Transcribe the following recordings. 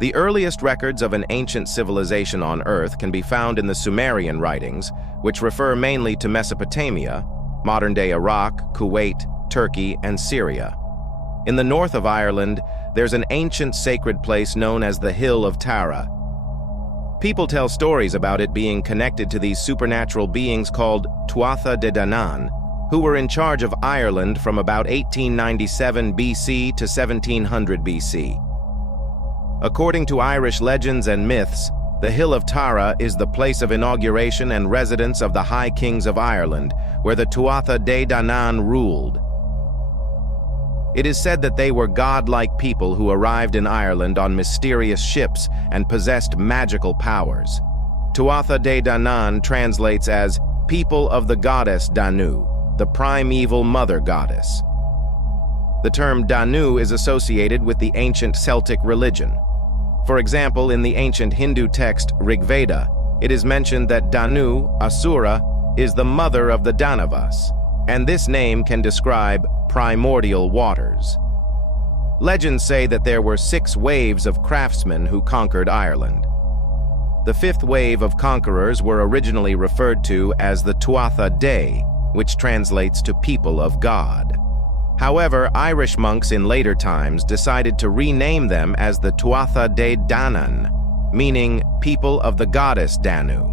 The earliest records of an ancient civilization on Earth can be found in the Sumerian writings, which refer mainly to Mesopotamia, modern-day Iraq, Kuwait, Turkey, and Syria. In the north of Ireland, there's an ancient sacred place known as the Hill of Tara. People tell stories about it being connected to these supernatural beings called Tuatha Dé Danann, who were in charge of Ireland from about 1897 BC to 1700 BC. According to Irish legends and myths, the Hill of Tara is the place of inauguration and residence of the High Kings of Ireland, where the Tuatha Dé Danann ruled. It is said that they were godlike people who arrived in Ireland on mysterious ships and possessed magical powers. Tuatha Dé Danann translates as people of the goddess Danu, the primeval mother goddess. The term Danu is associated with the ancient Celtic religion. For example, in the ancient Hindu text Rig Veda, it is mentioned that Danu, Asura, is the mother of the Danavas, and this name can describe primordial waters. Legends say that there were 6 waves of craftsmen who conquered Ireland. The 5th wave of conquerors were originally referred to as the Tuatha Dé, which translates to people of God. However, Irish monks in later times decided to rename them as the Tuatha Dé Danann, meaning people of the goddess Danu.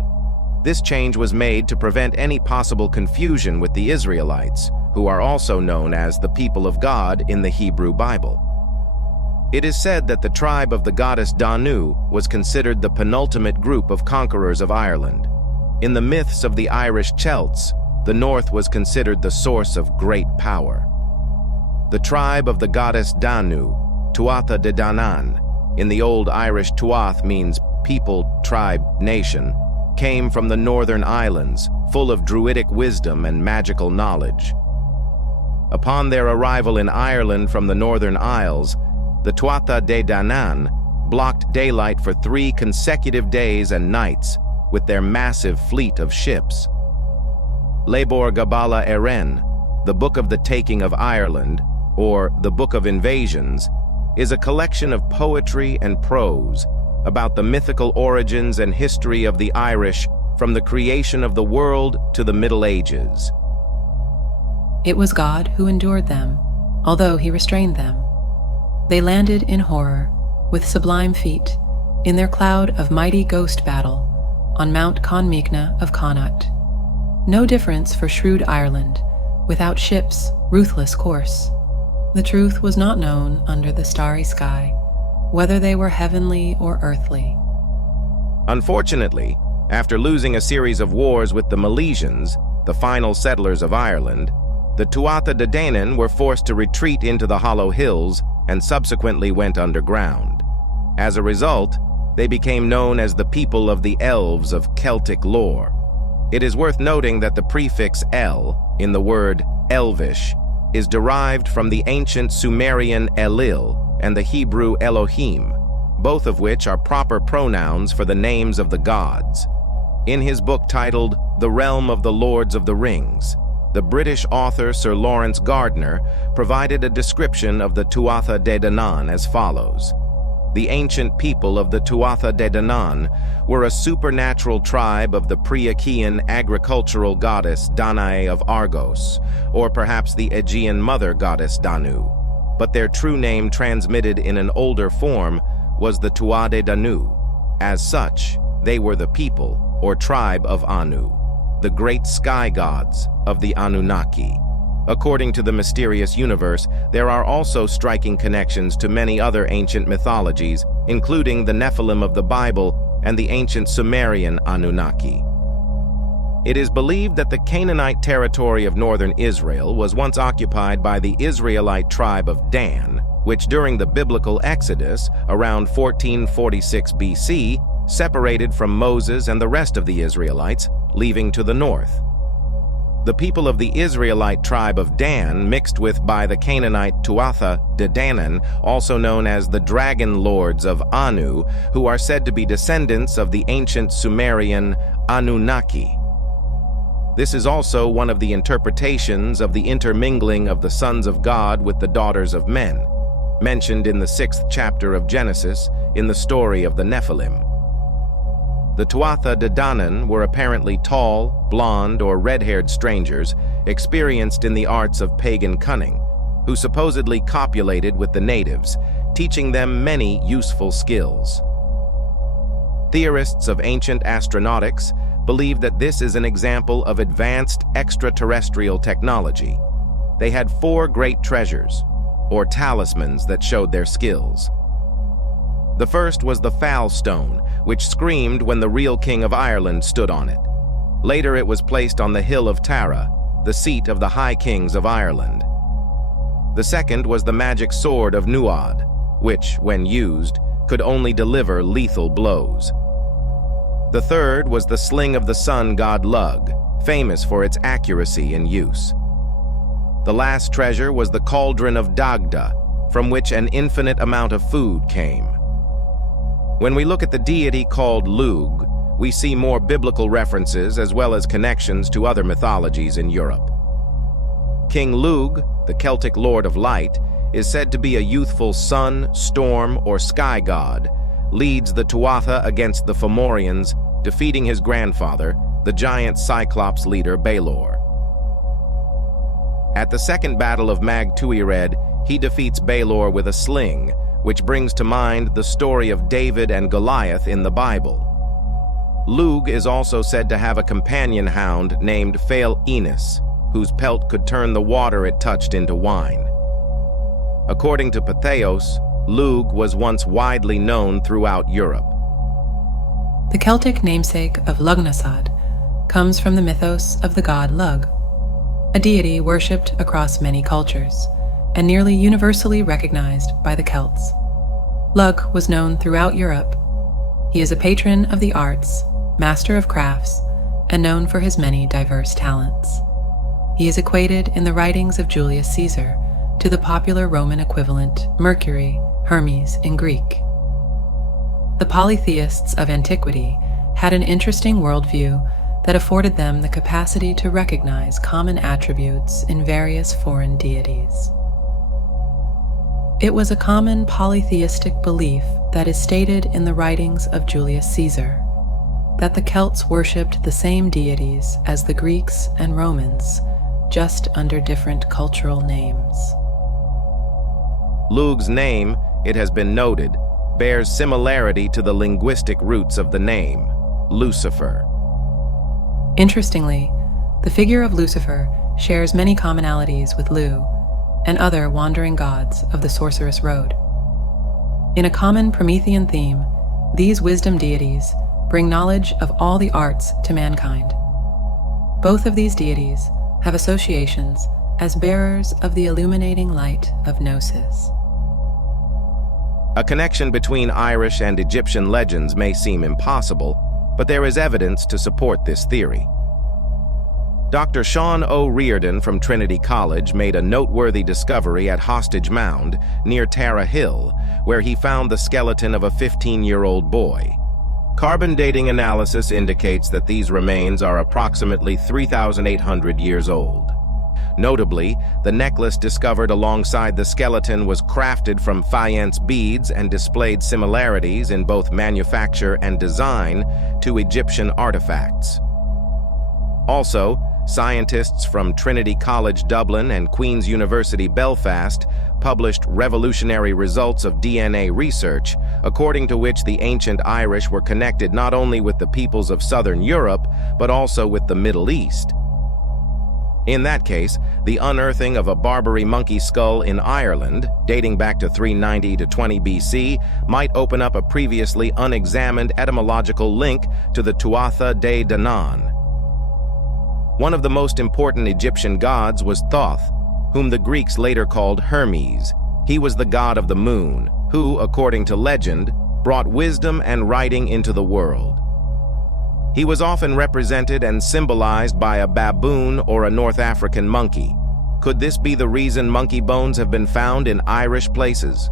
This change was made to prevent any possible confusion with the Israelites, who are also known as the people of God in the Hebrew Bible. It is said that the tribe of the goddess Danu was considered the penultimate group of conquerors of Ireland. In the myths of the Irish Celts, the north was considered the source of great power. The tribe of the goddess Danu, Tuatha Dé Danann, in the Old Irish Tuath means people, tribe, nation, came from the northern islands, full of druidic wisdom and magical knowledge. Upon their arrival in Ireland from the Northern Isles, the Tuatha Dé Danann blocked daylight for 3 consecutive days and nights with their massive fleet of ships. Lebor Gabala Eren, the Book of the Taking of Ireland, or the Book of Invasions, is a collection of poetry and prose about the mythical origins and history of the Irish from the creation of the world to the Middle Ages. It was God who endured them, although he restrained them. They landed in horror, with sublime feet, in their cloud of mighty ghost battle, on Mount Conmigna of Connaught. No difference for shrewd Ireland, without ships, ruthless course. The truth was not known under the starry sky, whether they were heavenly or earthly. Unfortunately, after losing a series of wars with the Milesians, the final settlers of Ireland, the Tuatha Dé Danann were forced to retreat into the Hollow Hills and subsequently went underground. As a result, they became known as the people of the elves of Celtic lore. It is worth noting that the prefix El in the word Elvish is derived from the ancient Sumerian Elil and the Hebrew Elohim, both of which are proper pronouns for the names of the gods. In his book titled The Realm of the Lords of the Rings, the British author Sir Lawrence Gardner provided a description of the Tuatha Dé Danann as follows. The ancient people of the Tuatha Dé Danann were a supernatural tribe of the pre-Achaean agricultural goddess Danae of Argos, or perhaps the Aegean mother goddess Danu, but their true name transmitted in an older form was the Tuatha Dé Danann. As such, they were the people, or tribe of Anu, the great sky gods of the Anunnaki. According to the mysterious universe, there are also striking connections to many other ancient mythologies, including the Nephilim of the Bible and the ancient Sumerian Anunnaki. It is believed that the Canaanite territory of northern Israel was once occupied by the Israelite tribe of Dan, which during the biblical Exodus, around 1446 BC, separated from Moses and the rest of the Israelites, leaving to the north. The people of the Israelite tribe of Dan mixed with by the Canaanite Tuatha Dé Danann, also known as the Dragon Lords of Anu, who are said to be descendants of the ancient Sumerian Anunnaki. This is also one of the interpretations of the intermingling of the sons of God with the daughters of men. mentioned in the 6th chapter of Genesis in the story of the Nephilim. The Tuatha Dé Danann were apparently tall, blonde, or red-haired strangers experienced in the arts of pagan cunning, who supposedly copulated with the natives, teaching them many useful skills. Theorists of ancient astronautics believe that this is an example of advanced extraterrestrial technology. They had 4 great treasures, or talismans, that showed their skills. The first was the Foul Stone, which screamed when the real King of Ireland stood on it. Later it was placed on the hill of Tara, the seat of the High Kings of Ireland. The second was the magic sword of Nuad, which, when used, could only deliver lethal blows. The third was the sling of the sun god Lugh, famous for its accuracy in use. The last treasure was the cauldron of Dagda, from which an infinite amount of food came. When we look at the deity called Lugh, we see more biblical references as well as connections to other mythologies in Europe. King Lugh, the Celtic Lord of Light, is said to be a youthful sun, storm, or sky god, leads the Tuatha against the Fomorians, defeating his grandfather, the giant Cyclops leader Balor. At the second battle of Mag Tuired, he defeats Balor with a sling, which brings to mind the story of David and Goliath in the Bible. Lugh is also said to have a companion hound named Fail Enis, whose pelt could turn the water it touched into wine. According to Patheos, Lugh was once widely known throughout Europe. The Celtic namesake of Lugnasad comes from the mythos of the god Lugh, a deity worshipped across many cultures and nearly universally recognized by the Celts. Lugh was known throughout Europe. He is a patron of the arts, master of crafts, and known for his many diverse talents. He is equated in the writings of Julius Caesar to the popular Roman equivalent Mercury, Hermes in Greek. The polytheists of antiquity had an interesting worldview that afforded them the capacity to recognize common attributes in various foreign deities. It was a common polytheistic belief that is stated in the writings of Julius Caesar, that the Celts worshipped the same deities as the Greeks and Romans, just under different cultural names. Lugh's name, it has been noted, bears similarity to the linguistic roots of the name, Lucifer. Interestingly, the figure of Lucifer shares many commonalities with Lu and other wandering gods of the Sorceress Road. In a common Promethean theme, these wisdom deities bring knowledge of all the arts to mankind. Both of these deities have associations as bearers of the illuminating light of Gnosis. A connection between Irish and Egyptian legends may seem impossible, but there is evidence to support this theory. Dr. Sean O. Reardon from Trinity College made a noteworthy discovery at Hostage Mound near Tara Hill, where he found the skeleton of a 15-year-old boy. Carbon dating analysis indicates that these remains are approximately 3,800 years old. Notably, the necklace discovered alongside the skeleton was crafted from faience beads and displayed similarities in both manufacture and design to Egyptian artifacts. Also, scientists from Trinity College Dublin and Queen's University Belfast published revolutionary results of DNA research, according to which the ancient Irish were connected not only with the peoples of Southern Europe, but also with the Middle East. In that case, the unearthing of a Barbary monkey skull in Ireland, dating back to 390 to 20 BC, might open up a previously unexamined etymological link to the Tuatha Dé Danann. One of the most important Egyptian gods was Thoth, whom the Greeks later called Hermes. He was the god of the moon, who, according to legend, brought wisdom and writing into the world. He was often represented and symbolized by a baboon or a North African monkey. Could this be the reason monkey bones have been found in Irish places?